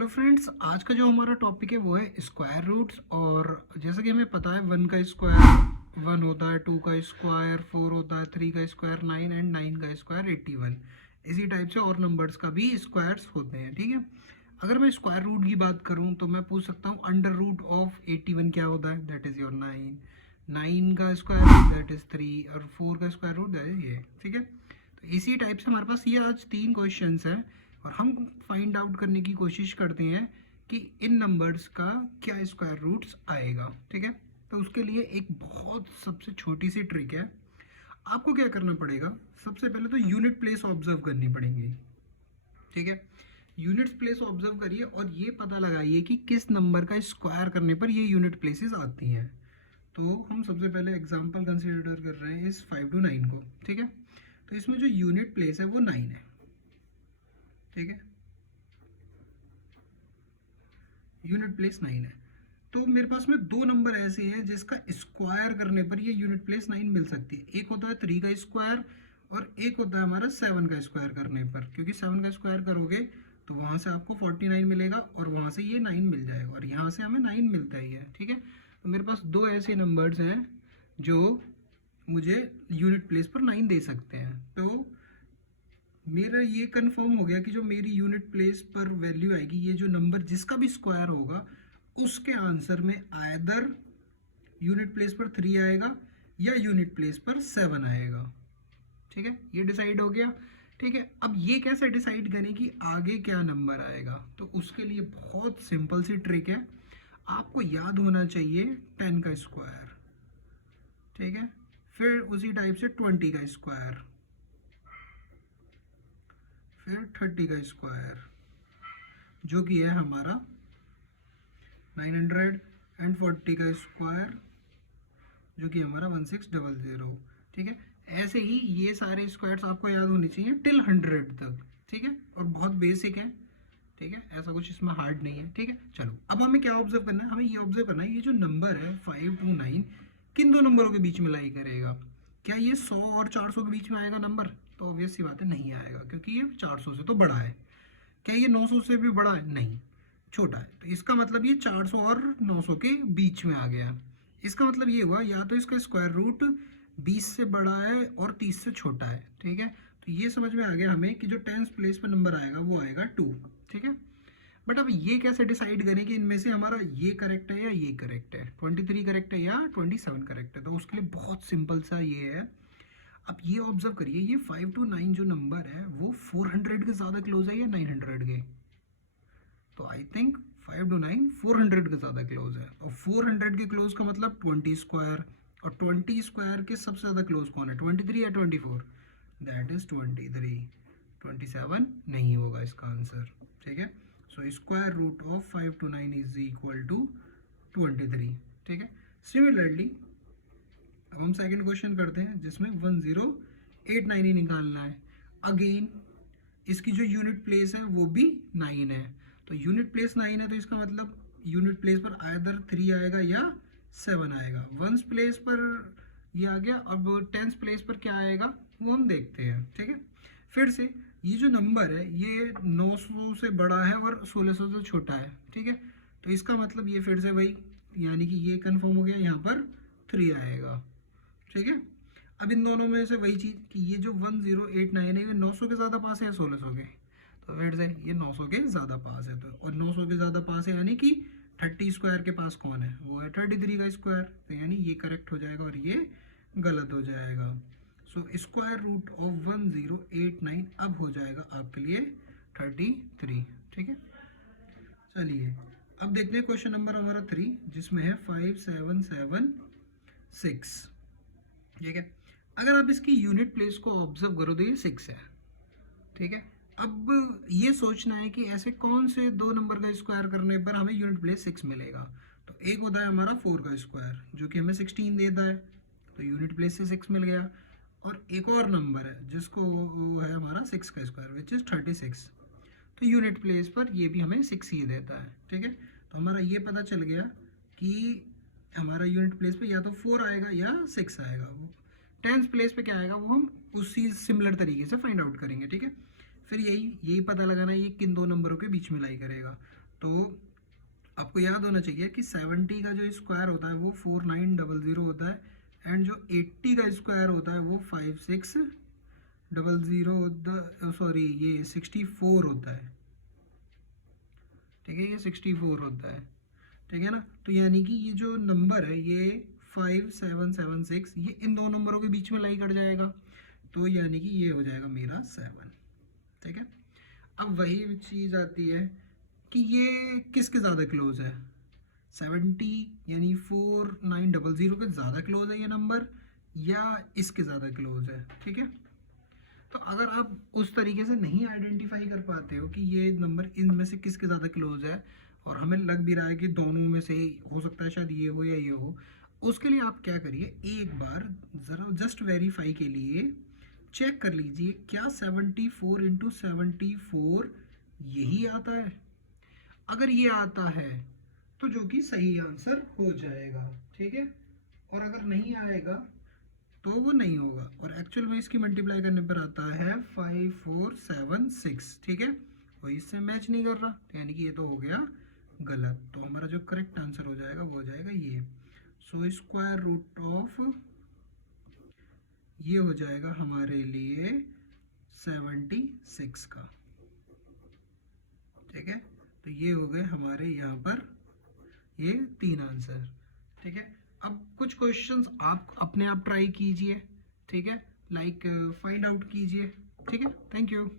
Hello friends, आज का जो हमारा टॉपिक है वो है स्क्वायर रूट्स। और जैसा कि हमें पता है, वन का स्क्वायर वन होता है, टू का स्क्वायर फोर होता है, थ्री का स्क्वायर नाइन एंड नाइन का स्क्वायर 81। इसी टाइप से और नंबर्स का भी स्क्वायर्स होते हैं। ठीक है, अगर मैं स्क्वायर रूट की बात करूं तो मैं पूछ सकता हूं अंडर रूट ऑफ 81 क्या होता है, that is your nine. Nine का square root that is three, और फोर का स्क्वायर रूट दैट इज ये। ठीक है, तो इसी टाइप से हमारे पास ये आज तीन क्वेश्चंस हैं और हम फाइंड आउट करने की कोशिश करते हैं कि इन नंबर्स का क्या स्क्वायर रूट्स आएगा। ठीक है, तो उसके लिए एक बहुत सबसे छोटी सी ट्रिक है। आपको क्या करना पड़ेगा, सबसे पहले तो यूनिट प्लेस ऑब्जर्व करनी पड़ेगी। ठीक है, यूनिट्स प्लेस ऑब्जर्व करिए और ये पता लगाइए कि किस नंबर का स्क्वायर करने पर ये यूनिट प्लेसेस आती हैं। तो हम सबसे पहले एग्जांपल कंसीडर कर रहे हैं इस 5 to 9 को। ठीक है, तो इसमें जो यूनिट प्लेस है वो 9 है। ठीक है, यूनिट प्लेस 9 है। तो मेरे पास में दो नंबर ऐसे हैं जिसका स्क्वायर करने पर ये यूनिट प्लेस 9 मिल सकती है। एक होता है 3 का स्क्वायर और एक होता है हमारा 7 का स्क्वायर करने पर, क्योंकि 7 का स्क्वायर करोगे तो वहाँ से आपको 49 मिलेगा और वहाँ से ये 9 मिल जाएगा और यहाँ से हमें 9 मिलता ही है। ठीक है, तो मेरे पास दो ऐसे नंबर्स हैं जो मुझे यूनिट प्लेस पर 9 दे सकते हैं। तो मेरा ये कंफर्म हो गया कि जो मेरी यूनिट प्लेस पर वैल्यू आएगी, ये जो नंबर जिसका भी स्क्वायर होगा उसके आंसर में आइदर यूनिट प्लेस पर 3 आएगा या यूनिट प्लेस पर 7 आएगा। ठीक है, ये डिसाइड हो गया। ठीक है, अब ये कैसे डिसाइड करें कि आगे क्या नंबर आएगा, तो उसके लिए बहुत सिंपल सी ट्रिक है। आपको याद होना चाहिए 10 का स्क्वायर। ठीक है, फिर उसी टाइप से 20 का स्क्वायर, फिर 30 का स्क्वायर जो कि है हमारा 940 का स्क्वायर जो कि हमारा 1600। ठीक है, ऐसे ही ये सारे स्क्वायर्स आपको याद होने चाहिए टिल 100 तक। ठीक है, और बहुत बेसिक है। ठीक है, ऐसा कुछ इसमें हार्ड नहीं है। ठीक है, चलो अब हमें क्या ऑब्जर्व करना है, हमें ये ऑब्जर्व करना है ये जो नंबर है 5 to 9 किन दो नंबरों के बीच में लाई करेगा। क्या ये 100 और 400 के बीच में आएगा नंबर, तो ऑब्वियस सी बात है नहीं आएगा, क्योंकि ये 400 से तो बड़ा है। क्या ये 900 से भी बड़ा है, नहीं, छोटा है। तो इसका मतलब ये 400 और 900 के बीच में आ गया। इसका मतलब ये हुआ या तो इसका स्क्वायर रूट 20 से बड़ा है और 30 से छोटा है। ठीक है, तो ये समझ में आ गया हमें कि जो टेंस प्लेस पर नंबर आएगा वो आएगा 2। ठीक है, बट अब ये कैसे डिसाइड करें कि इनमें से हमारा ये करेक्ट है या ये करेक्ट है, 23 करेक्ट है या 27 करेक्ट है। तो उसके लिए बहुत सिंपल सा ये है। अब ये ऑब्जर्व करिए, ये 5 to 9 जो नंबर है वो 400 के ज़्यादा क्लोज है या 900 के, तो आई थिंक 5 to 9 400 के ज़्यादा क्लोज है। और 400 के क्लोज का मतलब 20 स्क्वायर, और 20 स्क्वायर के सबसे ज़्यादा क्लोज कौन है, 23 या 24, दैट इज 23। 27 नहीं होगा इसका आंसर। ठीक है, so square root of 5 to 9 is equal to 23। ठीक है, सिमिलरली अब हम सेकंड क्वेश्चन करते हैं जिसमें 1089 ही निकालना है। अगेन इसकी जो यूनिट प्लेस है वो भी 9 है। तो यूनिट प्लेस 9 है तो इसका मतलब यूनिट प्लेस पर आइदर 3 आएगा या 7 आएगा। वंस प्लेस पर ये आ गया, अब टेंस प्लेस पर क्या आएगा वो हम देखते हैं। ठीक है, फिर से ये जो नंबर है ये 900 से बड़ा है और 1600 से छोटा है। ठीक है, तो इसका मतलब ये फिर से वही, यानी कि ये कंफर्म हो गया, यहाँ पर 3 आएगा। ठीक है, अब इन दोनों में से वही चीज़ कि ये जो 1089 है ये 900 के ज़्यादा पास है या 1600 के, तो फिर से ये 900 के ज़्यादा पास है। तो और 900 के ज़्यादा पास है यानी कि 30 स्क्वायर के पास कौन है, वो है 33 का स्क्वायर। तो यानी ये करेक्ट हो जाएगा और ये गलत हो जाएगा। सो स्क्वायर रूट ऑफ 1089 अब हो जाएगा आपके लिए 33। ठीक है, चलिए अब देखते हैं क्वेश्चन नंबर हमारा 3 जिसमें है 5776। ठीक है, अगर आप इसकी यूनिट प्लेस को ऑब्जर्व करो तो ये 6 है। ठीक है, अब ये सोचना है कि ऐसे कौन से दो नंबर का स्क्वायर करने पर हमें यूनिट प्लेस 6 मिलेगा। तो एक होता है हमारा 4 का स्क्वायर जो कि हमें 16 देता है, तो यूनिट प्लेस से 6 मिल गया। और एक और नंबर है जिसको वो है हमारा 6 का स्क्वायर विच इज़ 36, तो यूनिट प्लेस पर ये भी हमें 6 ही देता है। ठीक है, तो हमारा ये पता चल गया कि हमारा यूनिट प्लेस पे या तो 4 आएगा या 6 आएगा। वो टेंस प्लेस पे क्या आएगा वो हम उसी सिमिलर तरीके से फाइंड आउट करेंगे। ठीक है, फिर यही पता लगाना है ये किन दो नंबरों के बीच में लाई करेगा। तो आपको याद होना चाहिए कि 70 का जो स्क्वायर होता है वो 4900 होता है, एंड जो 80 का स्क्वायर होता है वो 5600 होता, सॉरी ये 64 होता है, ठीक है, ये 64 होता है, ठीक है ना। तो यानी कि ये जो नंबर है ये 5776, ये इन दो नंबरों के बीच में लाई कर जाएगा, तो यानी कि ये हो जाएगा मेरा 7, ठीक है। अब वही चीज़ आती है कि ये किसके ज़्यादा क्लोज है, 70 यानी 4900 के ज़्यादा क्लोज है ये नंबर, या इसके ज़्यादा क्लोज है, ठीक है। तो अगर आप उस तरीके से नहीं आइडेंटिफाई कर पाते हो कि ये नंबर इनमें से किसके ज़्यादा क्लोज है, और हमें लग भी रहा है कि दोनों में से ही हो सकता है, शायद ये हो या ये हो, उसके लिए आप क्या करिए, एक बार ज़रा जस्ट वेरीफाई के लिए चेक कर लीजिए क्या 74 इंटू 74 यही आता है। अगर ये आता है तो जो कि सही आंसर हो जाएगा, ठीक है, और अगर नहीं आएगा तो वो नहीं होगा, और एक्चुअल में इसकी मल्टीप्लाई करने पर आता है 5476, ठीक है, और इससे मैच नहीं कर रहा, तो यानी कि ये तो हो गया गलत। तो हमारा जो करेक्ट आंसर हो जाएगा वो हो जाएगा ये, सो स्क्वायर रूट ऑफ ये हो जाएगा हमारे लिए 76 का, ठीक है। तो ये हो गए हमारे यहाँ पर ये 3 आंसर, ठीक है। अब कुछ क्वेश्चंस आप अपने आप ट्राई कीजिए, ठीक है, लाइक फाइंड आउट कीजिए, ठीक है। Thank you.